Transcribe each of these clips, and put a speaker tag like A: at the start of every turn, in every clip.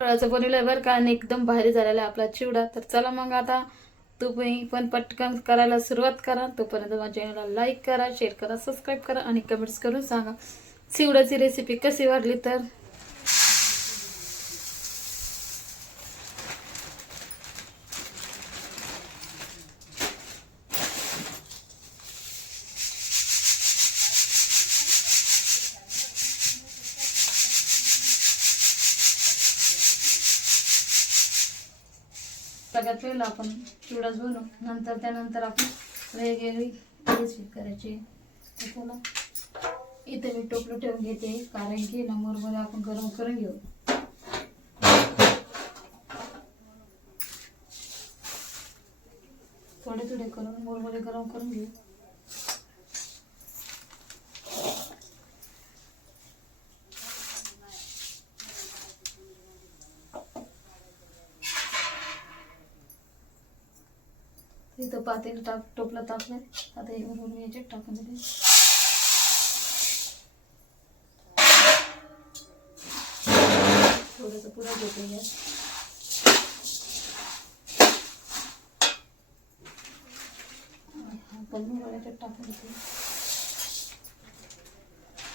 A: फळाचं बनवलंय बरं का आणि एकदम भारी झालेला आहे आपला चिवडा. तर चला मग आता तुम्ही पण पटकन करायला सुरुवात करा. तोपर्यंत माझ्या चॅनलला लाईक करा शेअर करा सबस्क्राईब करा आणि कमेंट्स करून सांगा. चिवड्याची रेसिपी कशी वाटली तर? सगळ्यात पहिलं आपण चिवडाच बनवू. नंतर त्यानंतर आपण वेगवेगळी रेसिपी करायची तर चला इथे मी टोपलं ठेवून घेते कारण की नंबरमध्ये आपण गरम करून घेऊ. थोडे थोडे करून मोरमध्ये गरम करून घेऊ. इथं पातेल टाक टोपलं टाकलं आता हे भरून याच्यात टाकून दिले. थोडंसं पुढं घेते गॅस याच्यात टाकून देते.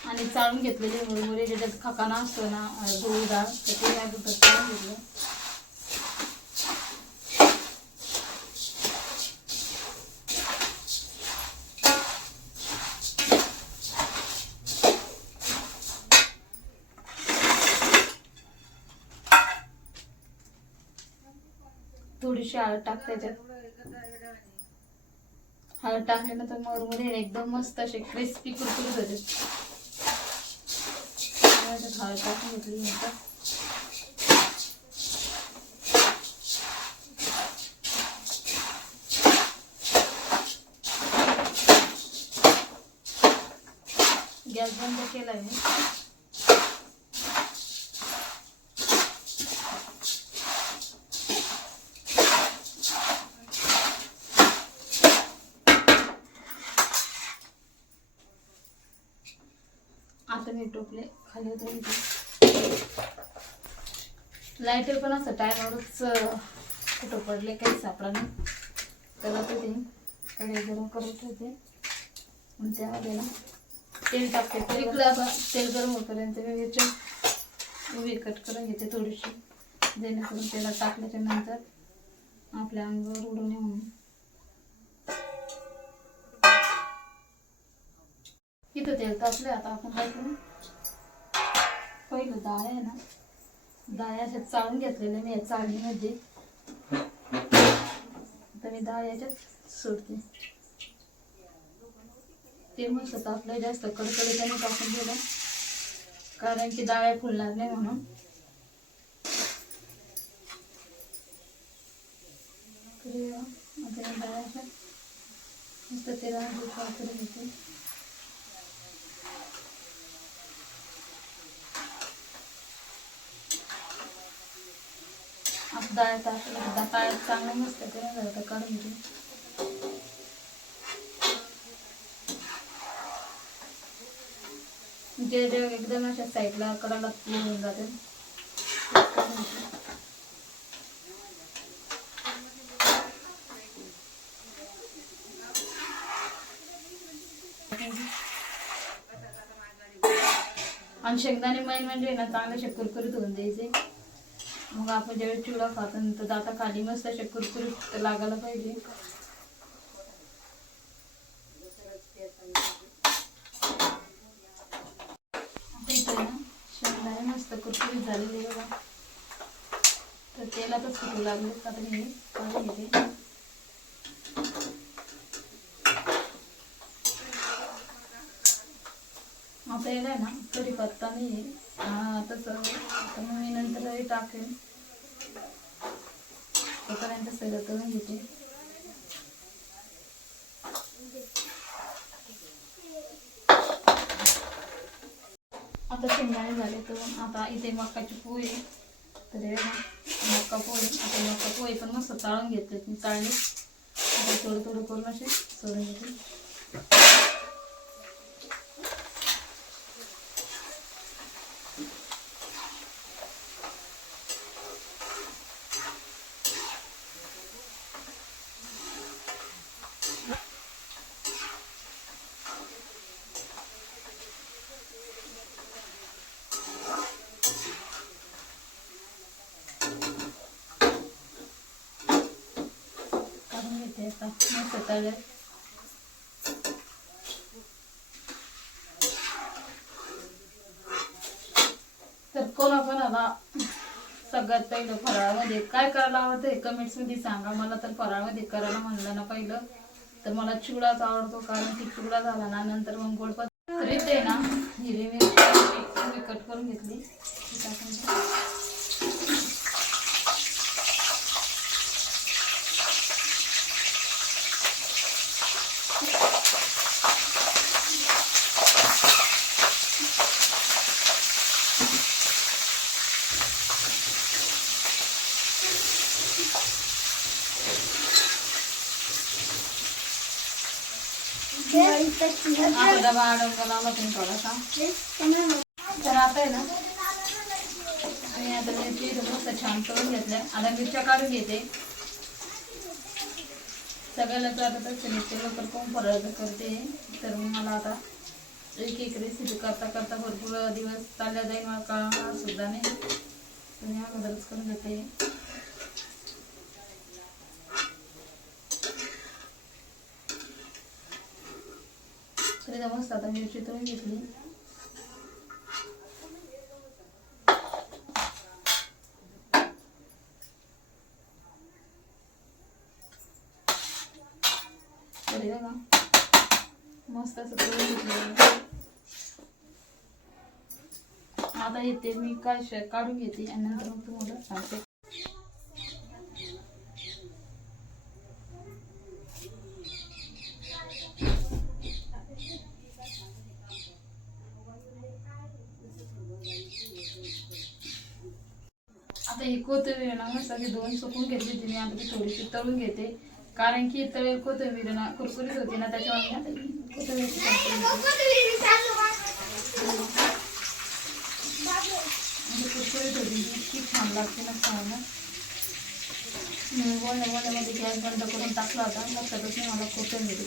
A: आणि चाळून घेतलेले मुरमुरे ज्याच्यात खकाना असतो ना गहू डाळ तर ते या दुधात चाळून घेतलं. थोडीशी हळद टाक त्याच्यात. हळद टाकल्यानंतर मरमध्ये एकदम मस्त असे क्रिस्पी कुरकुरीत झाले हळद टाकून घेतली नंतर. गॅस बंद केला मी आता मी टोपले खाली उतरले लाईटर पण असं टायमावरच कुठं पडले काही सापडा नाही तर आता ते गरम करत होते आणि त्यामध्ये ना तेल टाकते. तर आता तेल गरम होतपर्यंत मी याच्यात उभी कट करून घेते थोडीशी. जेणेकरून तेला टाकल्याच्या नंतर आपल्या अंगावर उडू नये. म्हणून इथं तेल तापले आता आपण काय करू? पहिलं डाळ आहे ना डाळ अशा चाळून घेतलेल्या मी या चाळणीमध्ये. आता मी डाळ याच्यात सोडते. ते मस्त आपलं जास्त कडकडीच्याने टाकून दिलं. कारण की डाळ्या फुलणार नाही म्हणून. आता मी डाळ अशा मस्त तेला करून घेते डाळ टाकलं डाळ चांगलं मस्त ते झालं काढून घेते जे जे एकदम अशा साईडला कडाला येऊन जाते. आणि शेंगदाणे मेन म्हणजे ना चांगले असे कुरकुरीत होऊन द्यायचे. मग आपण ज्यावेळी चिवडा खातो नंतर तर दाता खाली मस्त असे कुरकुरीत लागायला पाहिजे. आता ना शेंगदाणे मस्त कुरकुरीत झालेले बघा. तर तेलातच कुठू लागले. आता मी हे काढून घेते. आता याला ना कढीपत्ता नाही आहे तसं आता मग मी नंतर हे टाकेन. तोपर्यंत सगळं करून घेते. आता शेंगदाणे झाले तर आता इथे मकाची पोळी तर मक्का मका पोळी आता मका पोळी पण मस्त चाळून घेतले मी चाळली थोडं थोडं करून असे सोडून घेते झाले आता मस्त तळले तर कोणा कोणाला सगळ्यात पहिलं फराळामध्ये काय करायला आवडतं कमेंट्समध्ये सांगा. मला तर फराळामध्ये करायला म्हणलं ना पहिलं. तर मला चिवडाच आवडतो कारण की चिवडा झाला ना नंतर मग गोडपत तर ना हिरवी मिरची कट करून घेतली ती टाकून द्या. आता डबा अडवला लावला तुम्ही थोडासा तर आता आहे ना मी आता मिरची मस्त छान करून घेतल्या आता मिरच्या काढून घेते सगळ्याला तर आता तसं मिरची लवकर कोण फरायचं करते तर मला आता एक एक रेसिपी करता करता भरपूर दिवस चालल्या जाईल मला का सुद्धा नाही तर मी अगोदरच करून घेते तर मस्त आता मिरची तळून घेतली. बघा. मस्त असं तळून घेतलं आता येते मी काय काढून घेते आणि नंतर मग तुम्हाला सांगते आता ही कोथिंबीर ना मस्त दोन सुकून घेतली होती मी आता ती थोडीशी तळून घेते. कारण की तळेल कोथिंबीर ना कुरकुरीत होती ना त्याच्यामुळे. म्हणजे कुरकुरीत होती इतकी छान लागते ना खायला. बोलण्या बोलण्यामध्ये गॅस बंद करून टाकला होता लक्षातच नाही मला कोथिंबीर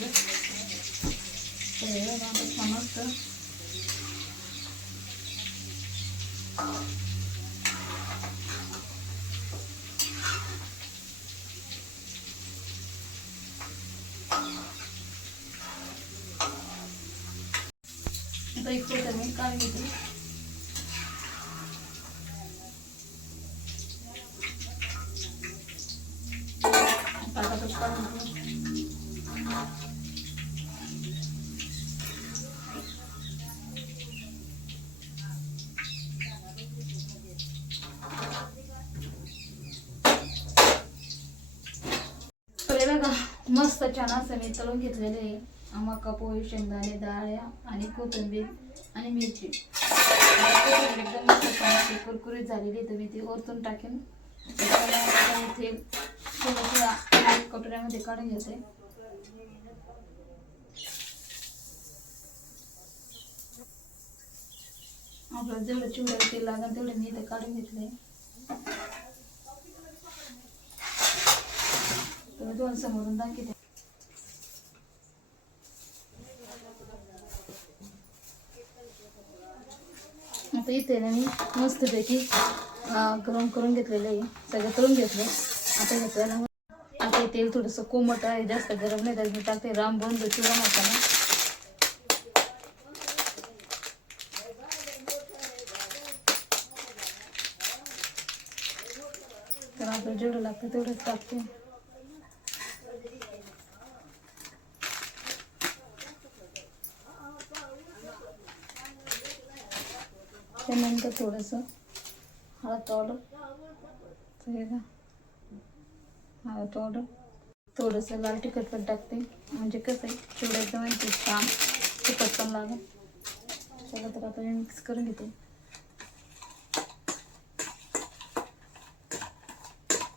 A: तर छान असतं आता एक कोथिंबीर काढून घेते ताटातच बघा मस्त छान असं मी तळून घेतलेले आहे. मका पोळी शेंगदाणे डाळ्या आणि कोथिंबीर आणि मिरची. एकदम मस्त कुरकुरीत झालेली तर मी ती ओरतून टाकेन. इथे कटोऱ्यामध्ये काढून घेते. आपलं जेवढं चिवड्या तेल लागेल तेवढे मी इथे काढून घेतले. तुम्ही दोन समोरून दाखवते आता इथे ना मी मस्तपैकी गरम करून घेतलेलं आहे. सगळं तळून घेतलं आता घेतलं तेल थोडंसं कोमट आहे जास्त गरम नाही तर मी टाकते राम बंद चिवडा मसाला. तर आपलं जेवढं लागतं तेवढंच टाकते. त्यानंतर थोडंसं हळद पावडर. हळद पावडर. थोडंसं लाल तिखट पण टाकते म्हणजे कसं आहे चिवडा एकदम आहे छान तिखट पण लागेल सगळं तर आता मिक्स करून घेते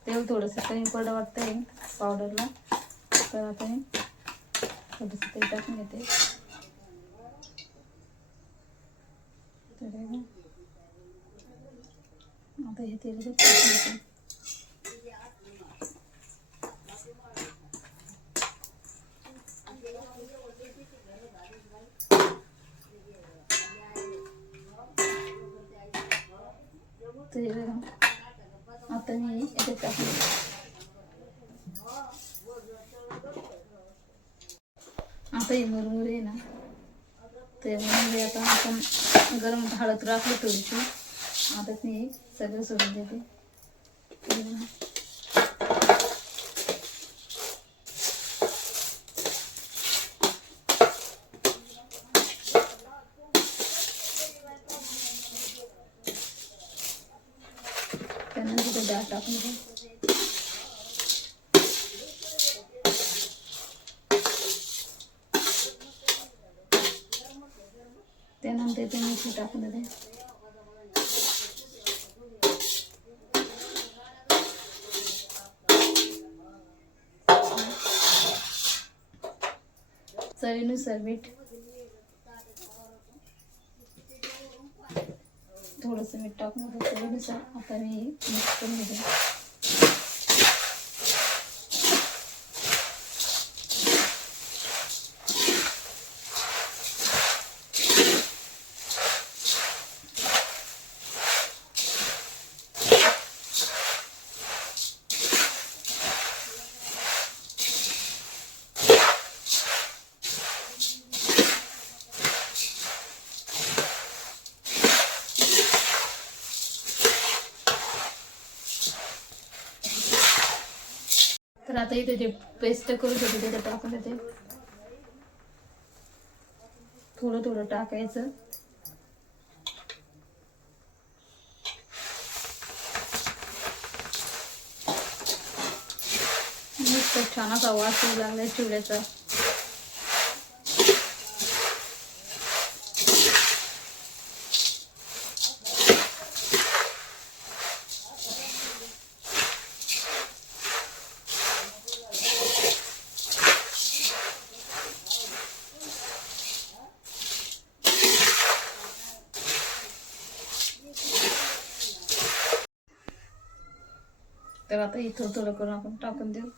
A: तेल थोडंसं कमी पडलं वाटतंय पावडरला तर मी। थोडंसं तेल टाकून घेते हे. आता हे तेल घेते তো आता ही मुरमुरे ना ते म्हणजे आता आपण गरम हळद राखलं थोडीशी. आता ती सगळं सोडून देते. त्यानंतर ते डाळ टाकून घ्या त्यानंतर ते मिरची टाकून देते चवीनुसार मीठ थोडंसं मीठ टाकून घेते. चवीनुसार आता मी मिक्स करून घेते तर आता इथे जे पेस्ट करून ठेवते तिथे टाकून देते. थोडं थोडं टाकायचं. मस्त छान असा वास येऊ लागलाय चिवड्याचा. तर आता इथं थोडं करून आपण टाकून देऊ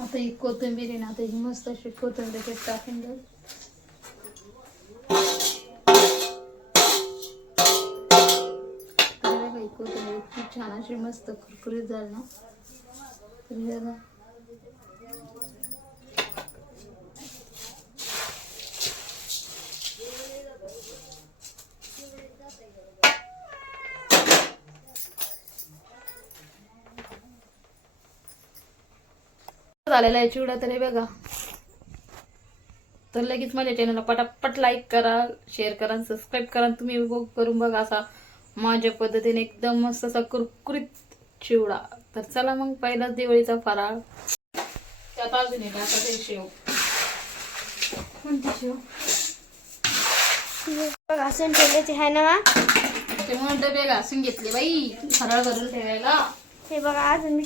A: आता ही कोथिंबीर ना आता ही मस्त अशी कोथिंबीर त्याच्यात टाकून देऊ. कोथिंबीर खूप छान अशी मस्त कुरकुरीत झाली ना. तर झालेला आहे चिवडा तर हे बघा. तर लगेच माझ्या चॅनलला पटापट लाईक करा शेअर करा सबस्क्राईब करा तुम्ही करून बघा असा माझ्या पद्धतीने एकदम मस्त असा कुरकुरीत चिवडा. तर चला मग पहिलाच दिवाळीचा फराळ. त्यात अजून एक आता ते शेव. कोणती शेव?
B: बघ असं ठेवल्याचे आहे ना?
A: ते म्हणून डबे घासून घेतले बाई. फराळ करून ठेवायला.
B: हे बघा अजून मी